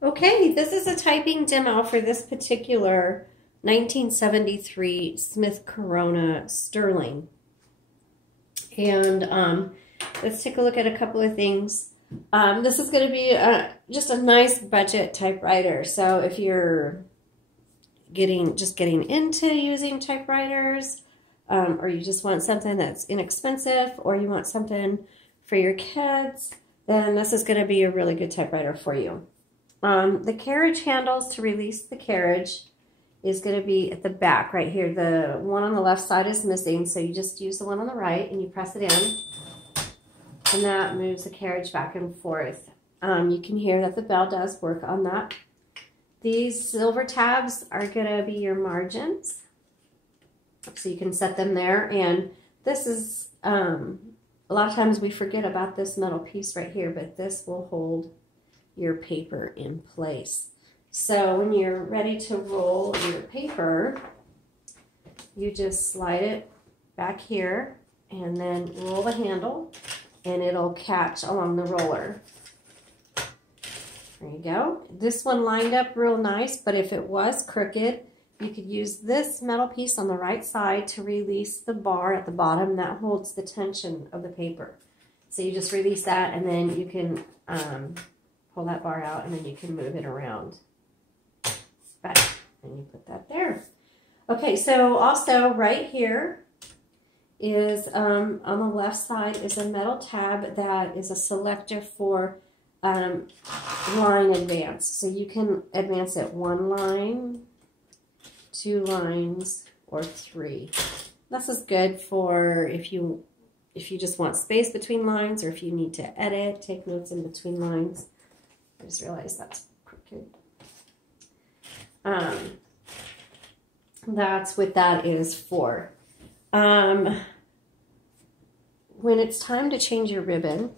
Okay, this is a typing demo for this particular 1973 Smith Corona Sterling. And let's take a look at a couple of things. This is going to be just a nice budget typewriter. So if you're just getting into using typewriters, or you just want something that's inexpensive, or you want something for your kids, then this is going to be a really good typewriter for you. The carriage handles to release the carriage is going to be at the back right here. The one on the left side is missing, so you just use the one on the right and you press it in, and that moves the carriage back and forth. You can hear that the bell does work on that. These silver tabs are going to be your margins, so you can set them there. And this is, a lot of times we forget about this metal piece right here, but this will hold your paper in place. So when you're ready to roll your paper, you just slide it back here and then roll the handle, and it'll catch along the roller. There you go. This one lined up real nice, but if it was crooked, you could use this metal piece on the right side to release the bar at the bottom that holds the tension of the paper. So you just release that, and then you can pull that bar out, and then you can move it around back, and you put that there. Okay, so also right here is on the left side is a metal tab that is a selector for line advance. So you can advance it 1 line, 2 lines, or 3. This is good for if you just want space between lines, or if you need to edit, take notes in between lines. I just realized that's crooked. That's what that is for. When it's time to change your ribbon,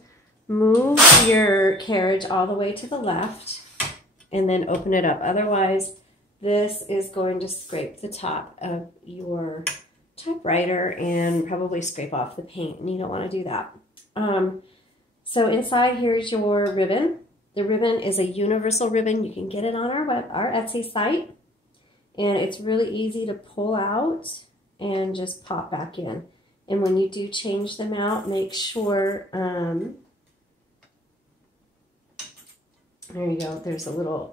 move your carriage all the way to the left and then open it up. Otherwise, this is going to scrape the top of your typewriter and probably scrape off the paint, and you don't want to do that. So inside, here's your ribbon. The ribbon is a universal ribbon. You can get it on our Etsy site, and it's really easy to pull out and just pop back in. And when you do change them out, make sure, there you go, there's a little,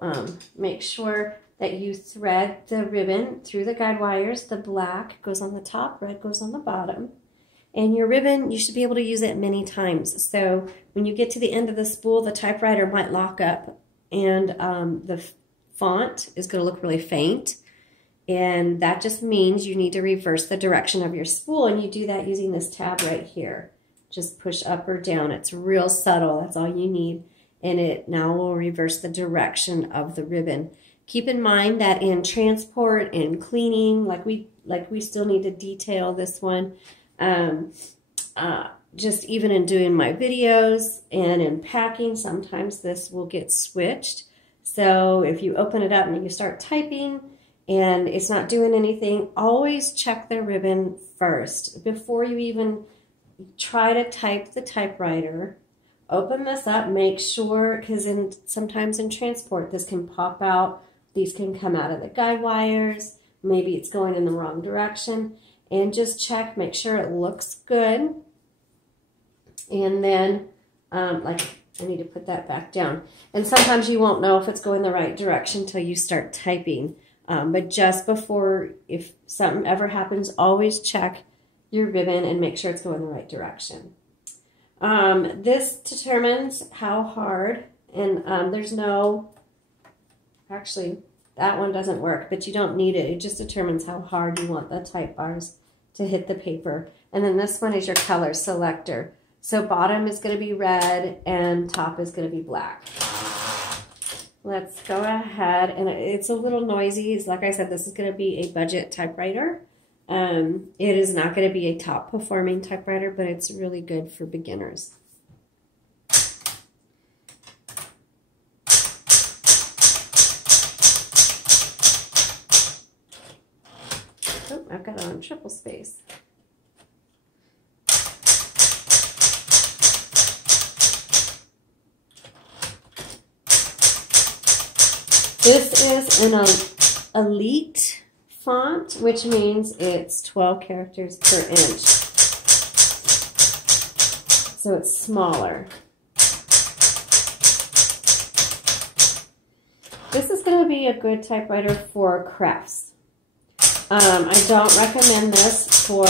make sure that you thread the ribbon through the guide wires. The black goes on the top, red goes on the bottom. And your ribbon, you should be able to use it many times. So when you get to the end of the spool, the typewriter might lock up, and the font is going to look really faint. And that just means you need to reverse the direction of your spool, and you do that using this tab right here. Just push up or down. It's real subtle. That's all you need. And it now will reverse the direction of the ribbon. Keep in mind that in transport and cleaning, like we still need to detail this one. Just even in doing my videos and in packing, sometimes this will get switched. So if you open it up and you start typing and it's not doing anything, always check the ribbon first. Before you even try to type the typewriter, open this up, make sure, because sometimes in transport this can pop out, these can come out of the guide wires, maybe it's going in the wrong direction. And just check, make sure it looks good. And then, like, I need to put that back down. And sometimes you won't know if it's going the right direction until you start typing. But just before, if something ever happens, always check your ribbon and make sure it's going the right direction. This determines how hard, and there's no, actually, that one doesn't work, but you don't need it. It just determines how hard you want the type bars to hit the paper. And then this one is your color selector. So bottom is going to be red and top is going to be black. Let's go ahead, and it's a little noisy. It's, like I said, this is going to be a budget typewriter. It is not going to be a top performing typewriter, but it's really good for beginners. Oh, I've got it on triple space. This is an elite font, which means it's 12 characters per inch. So it's smaller. This is going to be a good typewriter for crafts. I don't recommend this for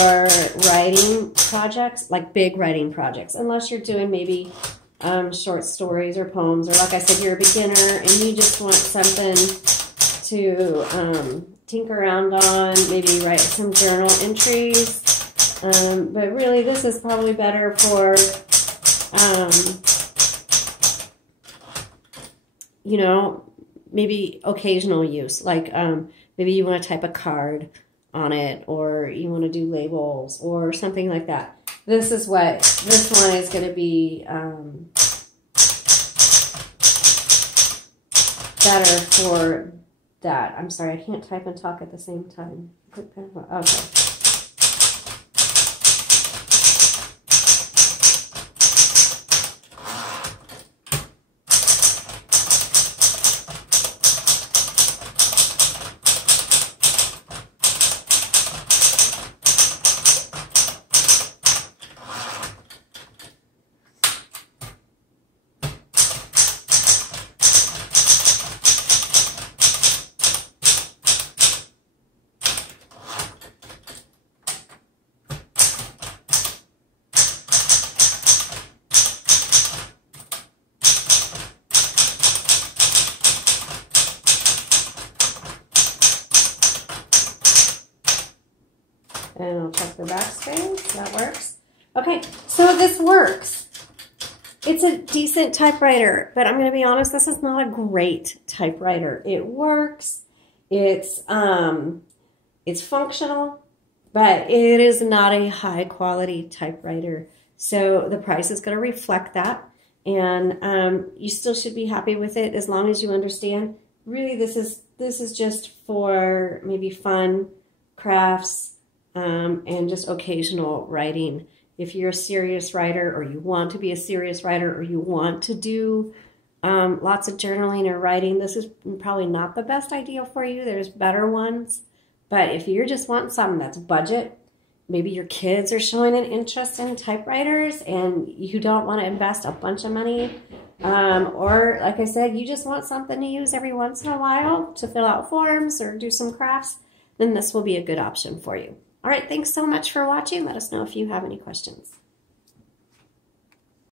writing projects, like big writing projects, unless you're doing maybe short stories or poems, or like I said, you're a beginner and you just want something to tinker around on, maybe write some journal entries. But really, this is probably better for, you know, maybe occasional use, like maybe you want to type a card on it, or you want to do labels or something like that. This is what this one is going to be better for that. I'm sorry, I can't type and talk at the same time. Okay. And I'll check the backspace. That works. Okay, so this works. It's a decent typewriter, but I'm going to be honest, this is not a great typewriter. It works. It's functional, but it is not a high quality typewriter. So the price is going to reflect that, and you still should be happy with it as long as you understand. Really, this is just for maybe fun crafts. And just occasional writing. If you're a serious writer, or you want to be a serious writer, or you want to do lots of journaling or writing, this is probably not the best idea for you. There's better ones. But if you're just wanting something that's budget, maybe your kids are showing an interest in typewriters and you don't want to invest a bunch of money, or like I said, you just want something to use every once in a while to fill out forms or do some crafts, then this will be a good option for you. All right, thanks so much for watching. Let us know if you have any questions.